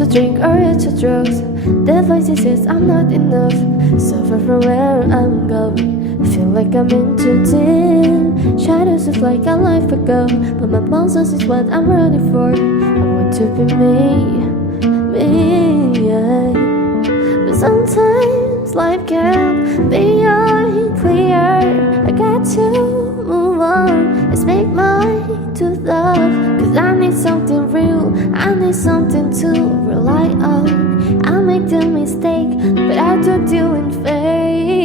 to drink or to drugs. That voice says I'm not enough. Suffer from where I'm going. Feel like I'm in too deep. Shadows is like a life ago, but my monsters is what I'm running for. I want to be me, yeah. But sometimes life can be unclear. I got to move on. Let's make mine to love. Cause I need something real, I need something to rely on. I make the mistake, but I don't do in faith.